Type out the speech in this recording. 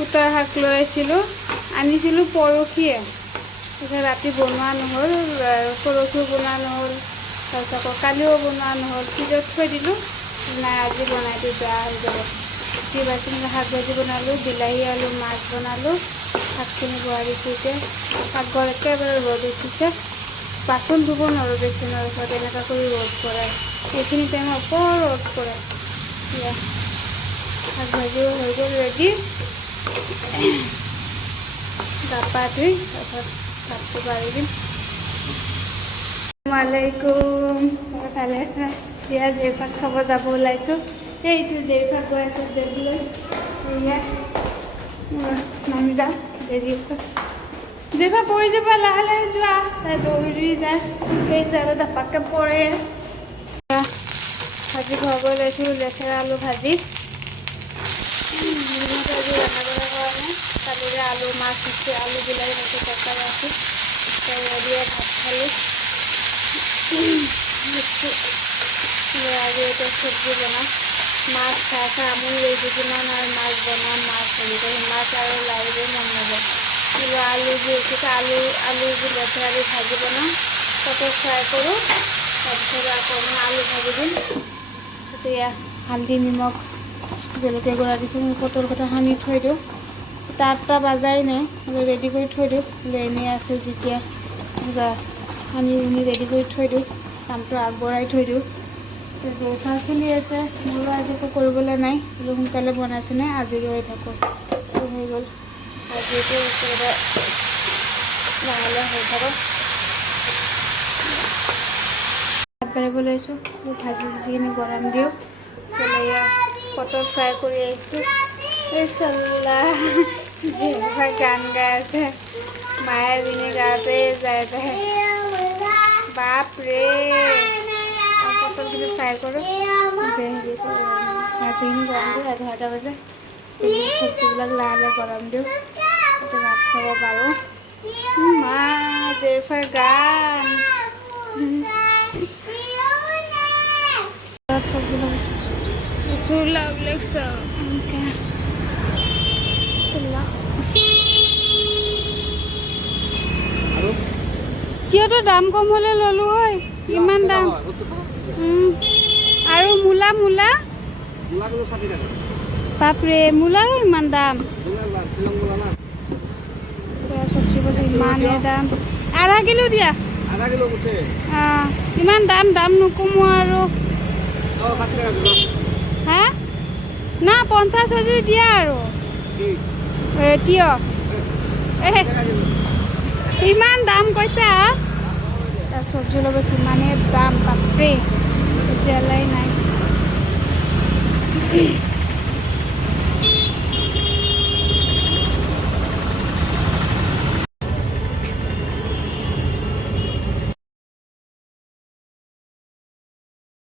কুটাৰ শাক লৈ আহিছিলোঁ, আনিছিলোঁ পৰহিয়ে। তাৰপিছত ৰাতি বনোৱা নহ'ল, পৰহিও বনোৱা নহ'ল, তাৰপিছত আকৌ কালিও বনোৱা নহ'ল, ফ্ৰিজত থৈ দিলোঁ। নাই আজি বনাই দিওঁ, বেয়া হৈ যাব। শাক ভাজি বনালোঁ, বিলাহী আলু মাছ বনালোঁ, শাকখিনি বহাই দিছোঁ। এতিয়া পাকঘৰ একেবাৰে ৰ'দ উঠিছে, বাচন ধুব নোৱাৰোঁ বেচিনৰ ওচৰত, এনেকুৱা কৰি ৰ'দ পৰে। এইখিনি টাইমত অকল ৰ'দ পৰে। এতিয়া শাক ভাজিও হৈ গ'ল ৰেডি। গা পা ধুই তাৰপিছত ভাতটো বাঢ়ি দিম। আসসালামাইকুম, ভালে আছে? এতিয়া জেইপাত খাব যাব ওলাইছোঁ। এইটো জেইপাত গৈ আছে দেৰিলৈ, নামি যাওঁ দেৰি। জেইপা পৰি যাবা, লাহে লাহে যোৱা। তাই দৌৰি যায়, খোজকাঢ়ি যায়, ধাপাককৈ পৰে। ভাজি খুৱাব ওলাইছোঁ, লেচেৰা আলু ভাজি। আজি বনাবৰ কাৰণে কালিৰে আলু মাছ আছে, আলু বিলাহী ভাজি তৰকাৰী আছে। দিয়ে ভাত খালোঁ। আজি এতিয়া চব্জি বনাম, মাছ খাই খাই আমনি লাগিছে। কিমান আৰু মাছ বনাম, মাছ হেৰি কৰিম, মাছ আৰু লাৰিব মন নাযায়। কিন্তু আলু দি আলু দি লেচেৰা দি ভাজি বনাম, পটল ফ্ৰাই কৰোঁ, তাৰপিছত আকৌ আলু ভাজি দিম। এতিয়া হালধি নিমখ জলকীয়া গুড়া দিছোঁ। মোৰ পটল কটা সানি থৈ দিওঁ, 8টা বাজাই নাই, ৰেডি কৰি থৈ দিওঁ। এনেই আছোঁ যেতিয়া সানি ৰেডি কৰি থৈ দিওঁ, কামটো আগবঢ়াই থৈ দিওঁ। জেঠা খেলি আছে, মোৰো আজি একো কৰিবলৈ নাই, সোনকালে বনাইছোঁ নে আজৰি হৈ থাকোঁ। হৈ গ'ল আজিটো একেবাৰে লাহে হৈ থাকক। ভাত বাঢ়িব লৈছোঁ, ভাজি যিখিনি গৰম দিওঁ। পটল ফ্ৰাই কৰি আহিছোঁ। এই চল্লা জিভাই গান গাই আছে, মায়ে বিনি গাতে যায় তাই। বাপৰে, পটলখিনি ফ্ৰাই কৰোঁ, ভাজিখিনি গৰম দিওঁ। 11টা বাজে, চব্জিবিলাক লাহে লাহে গৰম দিওঁ, এতিয়া ভাত খাব পাৰোঁ। মা জেফাই গান চব্জি লগাইছোঁ, চুলা ওলাইছে। কিয়তো দাম কম হ'লে ল'লোঁ হয়, ইমান দাম। আৰু মূলা বাপৰে, মূলাৰো ইমান দাম। চব্জি পাচলি ইমানে দাম। আধা কিলো দিয়া। অঁ, ইমান দাম নকমো আৰু। হা না 50 কেজি দিয়া আৰু তিয়হ ইমান দাম কৈছা। চব্জি লগাইছোঁ, ইমানেই দাম বাপৰে, জ্বালাই নাই।